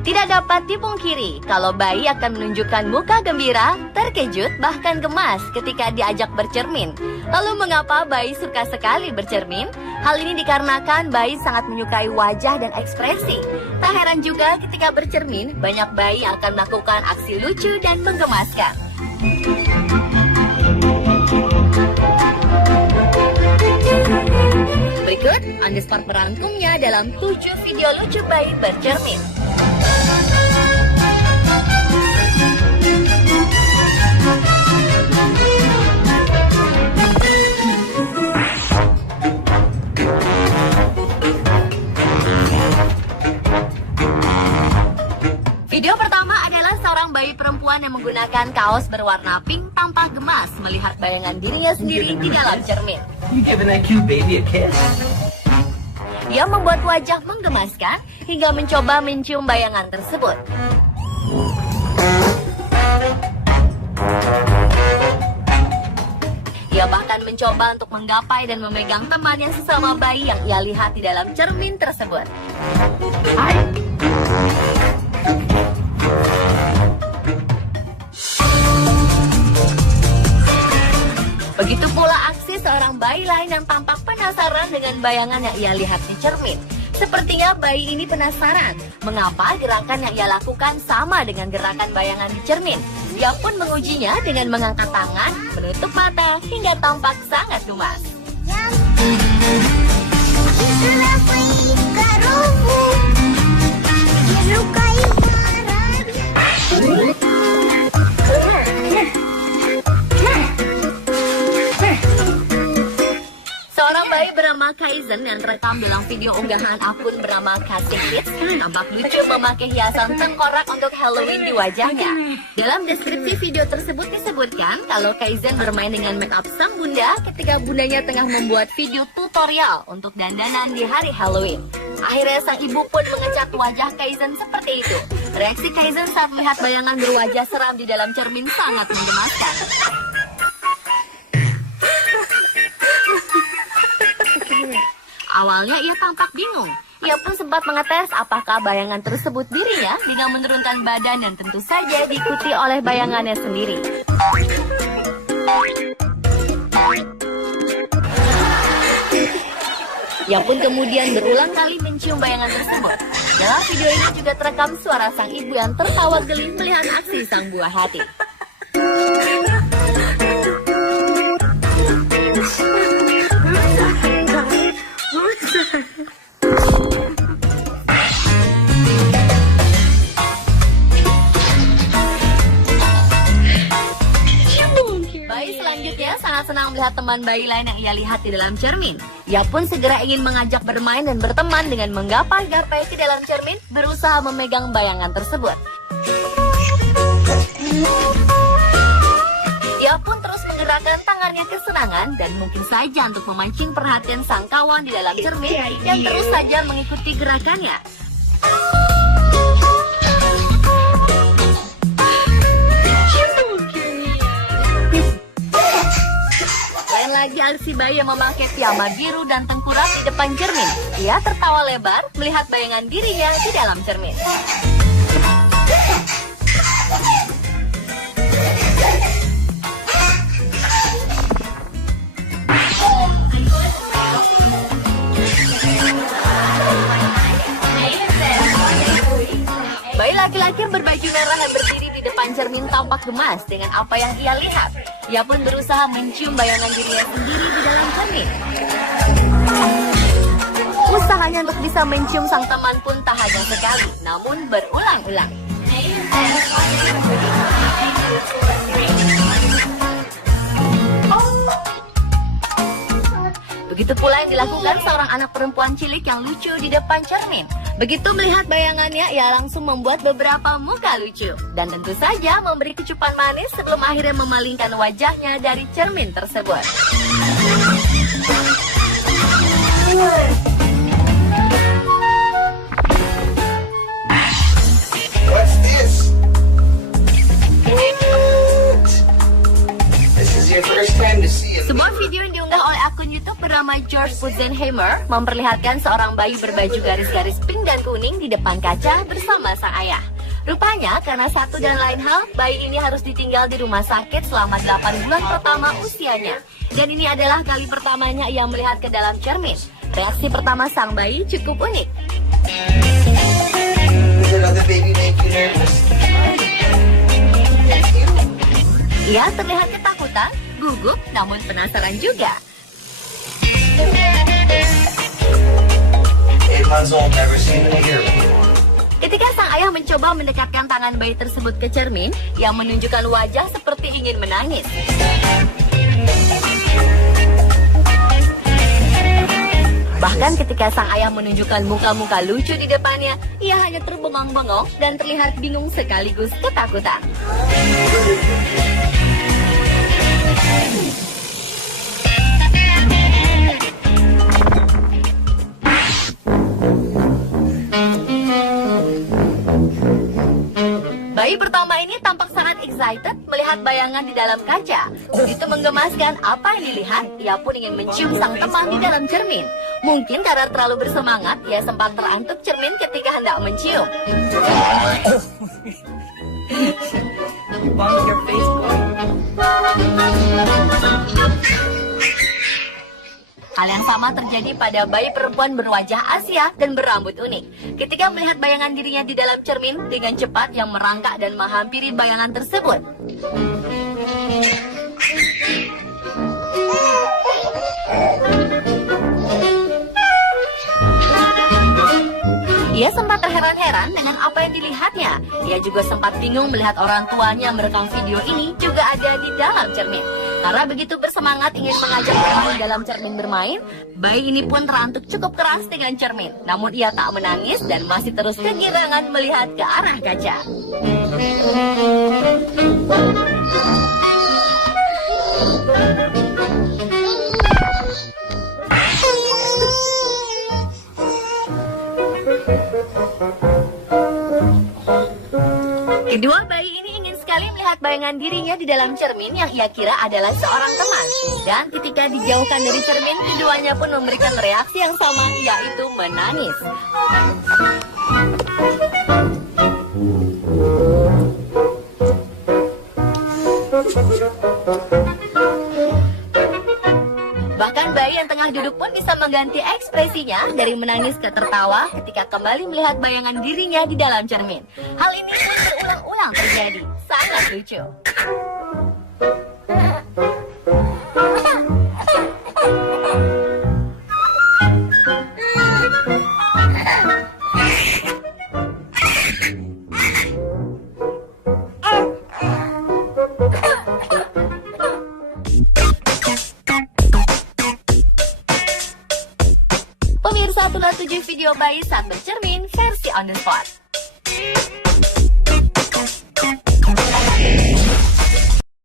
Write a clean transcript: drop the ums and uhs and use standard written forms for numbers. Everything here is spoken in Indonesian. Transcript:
Tidak dapat dipungkiri kalau bayi akan menunjukkan muka gembira, terkejut, bahkan gemas ketika diajak bercermin. Lalu mengapa bayi suka sekali bercermin? Hal ini dikarenakan bayi sangat menyukai wajah dan ekspresi. Tak heran juga ketika bercermin, banyak bayi yang akan melakukan aksi lucu dan menggemaskan. Berikut on the spot merangkumnya dalam 7 video lucu bayi bercermin. Video pertama adalah seorang bayi perempuan yang menggunakan kaos berwarna pink tampak gemas melihat bayangan dirinya sendiri di dalam cermin. You giving that cute baby a kiss? Ia membuat wajah menggemaskan hingga mencoba mencium bayangan tersebut. Ia bahkan mencoba untuk menggapai dan memegang temannya sesama bayi yang ia lihat di dalam cermin tersebut. Begitu pula aksi seorang bayi lain yang tampak penasaran dengan bayangan yang ia lihat di cermin. Sepertinya bayi ini penasaran mengapa gerakan yang ia lakukan sama dengan gerakan bayangan di cermin. Ia pun mengujinya dengan mengangkat tangan, menutup mata, hingga tampak sangat gemas. Seorang bayi bernama Kaizen yang terekam dalam video unggahan akun bernama Kasih Kids tampak lucu memakai hiasan tengkorak untuk Halloween di wajahnya. Dalam deskripsi video tersebut disebutkan kalau Kaizen bermain dengan make up sang bunda ketika bundanya tengah membuat video tutorial untuk dandanan di hari Halloween. Akhirnya sang ibu pun mengecat wajah Kaizen seperti itu. Reaksi Kaizen saat melihat bayangan berwajah seram di dalam cermin sangat menggemaskan. Awalnya ia tampak bingung. Ia pun sempat mengetes apakah bayangan tersebut dirinya dengan menurunkan badan dan tentu saja diikuti oleh bayangannya sendiri. Ia pun kemudian berulang kali mencium bayangan tersebut. Dalam video ini juga terekam suara sang ibu yang tertawa geli melihat aksi sang buah hati. Bayi selanjutnya sangat senang melihat teman bayi lain yang ia lihat di dalam cermin. Ia pun segera ingin mengajak bermain dan berteman dengan menggapai-gapai ke dalam cermin, berusaha memegang bayangan tersebut. Ia pun terus menggerakkan tangannya kesenangan dan mungkin saja untuk memancing perhatian sang kawan di dalam cermin yang terus saja mengikuti gerakannya. Lain lagi aksi bayi yang memakai piyama biru dan tengkurap di depan cermin. Ia tertawa lebar melihat bayangan dirinya di dalam cermin. Bayi laki-laki yang berbaju merah yang berdiri di depan cermin tampak gemas dengan apa yang ia lihat. Ia pun berusaha mencium bayangan dirinya sendiri di dalam cermin. Usahanya untuk bisa mencium sang teman pun tak hanya sekali, namun berulang-ulang. Begitu pula yang dilakukan seorang anak perempuan cilik yang lucu di depan cermin. Begitu melihat bayangannya, ia langsung membuat beberapa muka lucu. Dan tentu saja memberi kecupan manis sebelum akhirnya memalingkan wajahnya dari cermin tersebut. What's this? This is your first time to see a Sebuah Sebuah video yang diunggah oleh akun YouTube bernama George Putzenheimer memperlihatkan seorang bayi berbaju garis-garis pink dan kuning di depan kaca bersama sang ayah. Rupanya karena satu dan lain hal, bayi ini harus ditinggal di rumah sakit selama 8 bulan pertama usianya. Dan ini adalah kali pertamanya ia melihat ke dalam cermin. Reaksi pertama sang bayi cukup unik. Does another baby make you nervous? Ia terlihat ketakutan, gugup, namun penasaran juga. 8 months old, never seen him here. Ketika sang ayah mencoba mendekatkan tangan bayi tersebut ke cermin, yang menunjukkan wajah seperti ingin menangis. Bahkan ketika sang ayah menunjukkan muka-muka lucu di depannya, ia hanya terbengong-bengong dan terlihat bingung sekaligus ketakutan. Bayi pertama ini tampak sangat excited melihat bayangan di dalam kaca. Begitu menggemaskan apa yang dilihat, ia pun ingin mencium sang teman di dalam cermin. Mungkin karena terlalu bersemangat, ia sempat terantuk cermin ketika hendak mencium. You bump your face, boy. Hal yang sama terjadi pada bayi perempuan berwajah Asia dan berambut unik. Ketika melihat bayangan dirinya di dalam cermin, dengan cepat yang merangkak dan menghampiri bayangan tersebut. Ia sempat terheran-heran dengan apa yang dilihatnya. Ia juga sempat bingung melihat orang tuanya merekam video ini juga ada di dalam cermin. Karena begitu bersemangat ingin mengajak orang dalam cermin bermain, bayi ini pun terantuk cukup keras dengan cermin. Namun ia tak menangis dan masih terus kegirangan melihat ke arah kaca. Kedua bayi ini ingin sekali melihat bayangan dirinya di dalam cermin yang ia kira adalah seorang teman. Dan ketika dijauhkan dari cermin, keduanya pun memberikan reaksi yang sama, yaitu menangis. Bahkan bayi yang tengah duduk pun bisa mengganti ekspresinya dari menangis ke tertawa ketika kembali melihat bayangan dirinya di dalam cermin. Hal ini pun berulang-ulang terjadi. Sangat lucu. Pemirsa, itulah 7 video bayi saat bercermin versi on the spot.